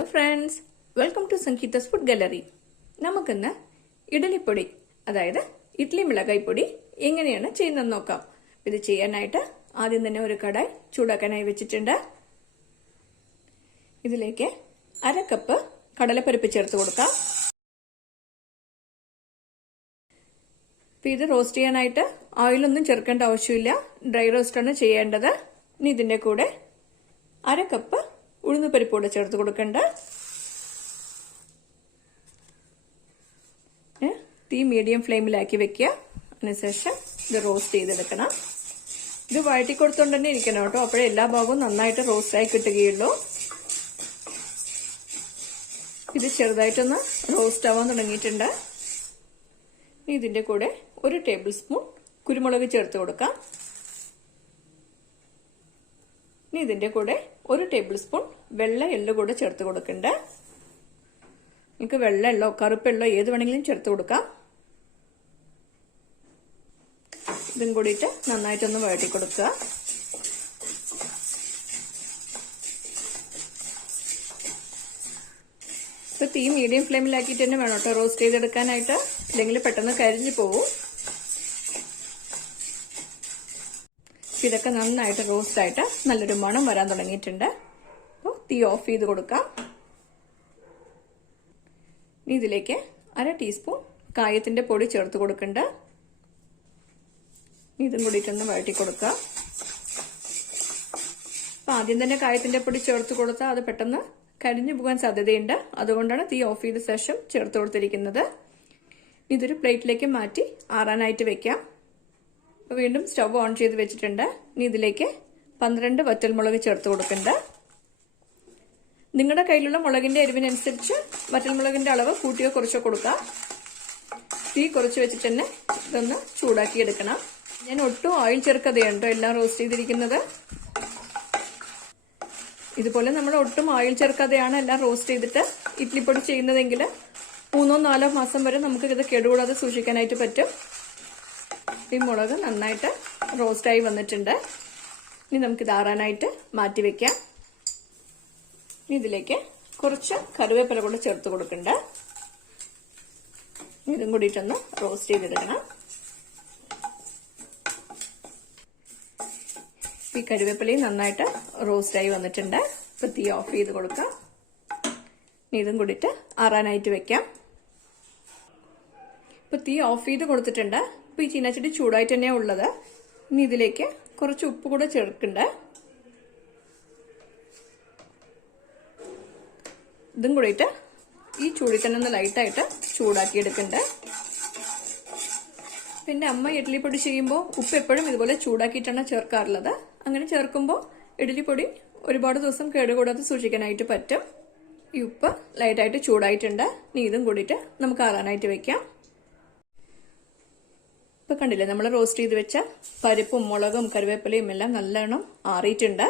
Hello friends, welcome to Sangeeta's Food Gallery. നമുക്കിന്ന് ഇഡ്ഡലി പൊടി അതായത് ഇഡ്ലി മിളകായ് പൊടി എങ്ങനെയാണ് ചെയ്യുന്നതെന്ന് നോക്കാം. ഇത് ചെയ്യാനായിട്ട് ആദ്യം തന്നെ ഒരു കടായി ചൂടാക്കാനായി വെച്ചിട്ടുണ്ട്. ഇതിലേക്ക് 1/2 കപ്പ് കടലപ്പരിപ്പ് ചേർത്ത് കൊടുക്കാം. ഇത് റോസ്റ്റ് ചെയ്യാനായിട്ട് ഓയിലൊന്നും ചേർക്കേണ്ട ആവശ്യമില്ല, ഡ്രൈ റോസ്റ്റ് ആണ് ചെയ്യേണ്ടത്. ഇനി ഇതിന്റെ കൂടെ 1/2 കപ്പ് ഉഴുന്നുപരിപ്പ് കൂടെ ചേർത്ത് കൊടുക്കണ്ട. തീ മീഡിയം ഫ്ലെയിമിലാക്കി വെക്കുക. അതിനുശേഷം ഇത് റോസ്റ്റ് ചെയ്തെടുക്കണം. ഇത് വഴറ്റി കൊടുത്തോണ്ട് തന്നെ ഇരിക്കണം കേട്ടോ, അപ്പോഴേ എല്ലാ ഭാഗവും നന്നായിട്ട് റോസ്റ്റായി കിട്ടുകയുള്ളൂ. ഇത് ചെറുതായിട്ടൊന്ന് റോസ്റ്റ് ആവാൻ തുടങ്ങിയിട്ടുണ്ട്. ഇനി ഇതിന്റെ കൂടെ 1 ടേബിൾ സ്പൂൺ കുരുമുളക് ചേർത്ത് കൊടുക്കാം. ഇനി ഇതിന്റെ കൂടെ 1 ടേബിൾ സ്പൂൺ വെള്ള എള്ള് കൂടെ ചേർത്ത് കൊടുക്കണ്ട. നിങ്ങൾക്ക് വെള്ള എള്ളോ കറുപ്പെള്ളോ ഏത് വേണമെങ്കിലും ചേർത്ത് കൊടുക്കാം. ഇതും കൂടിയിട്ട് നന്നായിട്ടൊന്ന് വഴറ്റി കൊടുക്കുക. ഇപ്പൊ തീ മീഡിയം ഫ്ലെയിമിലാക്കിയിട്ട് തന്നെ വേണം കേട്ടോ റോസ്റ്റ് ചെയ്തെടുക്കാനായിട്ട്, അല്ലെങ്കിൽ പെട്ടെന്ന് കരിഞ്ഞു പോകും. ഇതൊക്കെ നന്നായിട്ട് റോസ്റ്റ് ആയിട്ട് നല്ലൊരു മണം വരാൻ തുടങ്ങിയിട്ടുണ്ട്. അപ്പോൾ തീ ഓഫ് ചെയ്ത് കൊടുക്കാം. ഇനി ഇതിലേക്ക് 1/2 ടീസ്പൂൺ കായത്തിന്റെ പൊടി ചേർത്ത് കൊടുക്കണ്ട. ഇതും കൂടിയിട്ടൊന്ന് വഴറ്റി കൊടുക്കുക. അപ്പൊ ആദ്യം തന്നെ കായത്തിന്റെ പൊടി ചേർത്ത് കൊടുത്താൽ അത് പെട്ടെന്ന് കരിഞ്ഞു പോകാൻ സാധ്യതയുണ്ട്. അതുകൊണ്ടാണ് തീ ഓഫ് ചെയ്ത ശേഷം ചേർത്ത് കൊടുത്തിരിക്കുന്നത്. ഇതൊരു പ്ലേറ്റിലേക്ക് മാറ്റി ആറാനായിട്ട് വെക്കാം. വീണ്ടും സ്റ്റവ് ഓൺ ചെയ്ത് വെച്ചിട്ടുണ്ട്. ഇനി ഇതിലേക്ക് 12 വറ്റൽമുളക് ചേർത്ത് കൊടുക്കണ്ട. നിങ്ങളുടെ കയ്യിലുള്ള മുളകിന്റെ എരിവിനനുസരിച്ച് വറ്റൽമുളകിന്റെ അളവ് കൂട്ടിയോ കുറച്ചോ കൊടുക്കാം. തീ കുറച്ച് വെച്ചിട്ട് തന്നെ ഇതൊന്ന് ചൂടാക്കി എടുക്കണം. ഞാൻ ഒട്ടും ഓയിൽ ചേർക്കാതെയുണ്ടോ എല്ലാം റോസ്റ്റ് ചെയ്തിരിക്കുന്നത്. ഇതുപോലെ നമ്മൾ ഒട്ടും ഓയിൽ ചേർക്കാതെയാണ് എല്ലാം റോസ്റ്റ് ചെയ്തിട്ട് ഇഡ്ലിപ്പൊടി ചെയ്യുന്നതെങ്കിൽ 3-4 മാസം വരെ നമുക്ക് ഇത് കേടുകൂടാതെ സൂക്ഷിക്കാനായിട്ട് പറ്റും. ഈ മുളക് നന്നായിട്ട് റോസ്റ്റായി വന്നിട്ടുണ്ട്. ഇനി നമുക്കിത് ആറാനായിട്ട് മാറ്റി വെക്കാം. ഇതിലേക്ക് കുറച്ച് കറിവേപ്പില കൂടെ ചേർത്ത് കൊടുക്കണ്ട. ഇതും കൂടിയിട്ടൊന്ന് റോസ്റ്റ് ചെയ്തെടുക്കണം. ഈ കറിവേപ്പിലയും നന്നായിട്ട് റോസ്റ്റായി വന്നിട്ടുണ്ട്. ഇപ്പൊ തീ ഓഫ് ചെയ്ത് കൊടുക്കാം. ഇതും കൂടിയിട്ട് ആറാനായിട്ട് വെക്കാം. ഇപ്പൊ തീ ഓഫ് ചെയ്ത് കൊടുത്തിട്ടുണ്ട്. ഇപ്പൊ ഈ ചീനച്ചട്ടി ചൂടായിട്ട് തന്നെയാണ് ഉള്ളത്. ഇനി ഇതിലേക്ക് കുറച്ച് ഉപ്പ് കൂടെ ചേർക്കണ്ട. ഇതും കൂടിയിട്ട് ഈ ചൂടിൽ തന്നെ ഒന്ന് ലൈറ്റായിട്ട് ചൂടാക്കി എടുക്കണ്ട. പിന്നെ അമ്മ ഇഡ്ഡലിപ്പൊടി ചെയ്യുമ്പോൾ ഉപ്പ് എപ്പോഴും ഇതുപോലെ ചൂടാക്കിയിട്ടാണ് ചേർക്കാറുള്ളത്. അങ്ങനെ ചേർക്കുമ്പോൾ ഇഡ്ഡലിപ്പൊടി ഒരുപാട് ദിവസം കേടുകൂടാതെ സൂക്ഷിക്കാനായിട്ട് പറ്റും. ഈ ഉപ്പ് ലൈറ്റായിട്ട് ചൂടായിട്ടുണ്ട്. ഇനി ഇതും കൂടിയിട്ട് നമുക്ക് ആറാനായിട്ട് വെക്കാം. ഇപ്പൊ കണ്ടില്ലേ, നമ്മൾ റോസ്റ്റ് ചെയ്ത് വെച്ച പരിപ്പും മുളകും കറിവേപ്പിലയും എല്ലാം നല്ലോണം ആറിയിട്ടുണ്ട്.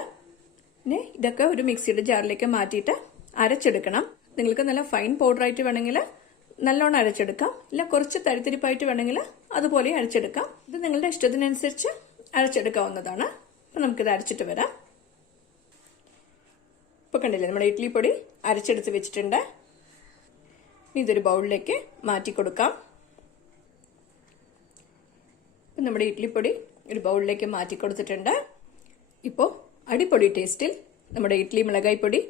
പിന്നെ ഇതൊക്കെ ഒരു മിക്സിയുടെ ജാറിലേക്ക് മാറ്റിയിട്ട് അരച്ചെടുക്കണം. നിങ്ങൾക്ക് നല്ല ഫൈൻ പൗഡർ ആയിട്ട് വേണമെങ്കിൽ നല്ലോണം അരച്ചെടുക്കാം, ഇല്ല കുറച്ച് തരിത്തിരിപ്പായിട്ട് വേണമെങ്കിൽ അതുപോലെ അരച്ചെടുക്കാം. ഇത് നിങ്ങളുടെ ഇഷ്ടത്തിനനുസരിച്ച് അരച്ചെടുക്കാവുന്നതാണ്. അപ്പൊ നമുക്കിത് അരച്ചിട്ട് വരാം. ഇപ്പൊ കണ്ടില്ലേ, നമ്മുടെ ഇഡ്ലിപ്പൊടി അരച്ചെടുത്ത് വെച്ചിട്ടുണ്ട്. ഇതൊരു ബൗളിലേക്ക് മാറ്റി കൊടുക്കാം. നമ്മുടെ ഇഡ്ലിപ്പൊടി ഒരു ബൗളിലേക്ക് മാറ്റി കൊടുത്തിട്ടുണ്ട്. ഇപ്പോൾ അടിപൊളി ടേസ്റ്റിൽ നമ്മുടെ ഇഡ്ലി മിളകായ് പൊടി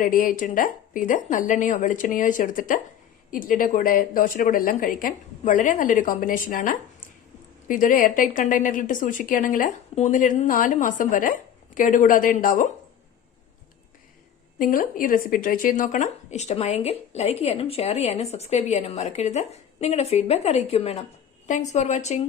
റെഡി ആയിട്ടുണ്ട്. ഇത് നല്ലെണ്ണയോ വെളിച്ചെണ്ണയോ ചേർത്തിട്ട് ഇഡ്ലിയുടെ കൂടെ ദോശയുടെ കൂടെ എല്ലാം കഴിക്കാൻ വളരെ നല്ലൊരു കോമ്പിനേഷനാണ്. ഇതൊരു എയർ ടൈറ്റ് കണ്ടെയ്നറിലിട്ട് സൂക്ഷിക്കുകയാണെങ്കിൽ 3-4 മാസം വരെ കേടുകൂടാതെ ഉണ്ടാവും. നിങ്ങളും ഈ റെസിപ്പി ട്രൈ ചെയ്ത് നോക്കണം. ഇഷ്ടമായെങ്കിൽ ലൈക്ക് ചെയ്യാനും ഷെയർ ചെയ്യാനും സബ്സ്ക്രൈബ് ചെയ്യാനും മറക്കരുത്. നിങ്ങളുടെ ഫീഡ്ബാക്ക് അറിയിക്കും വേണം. Thanks for watching.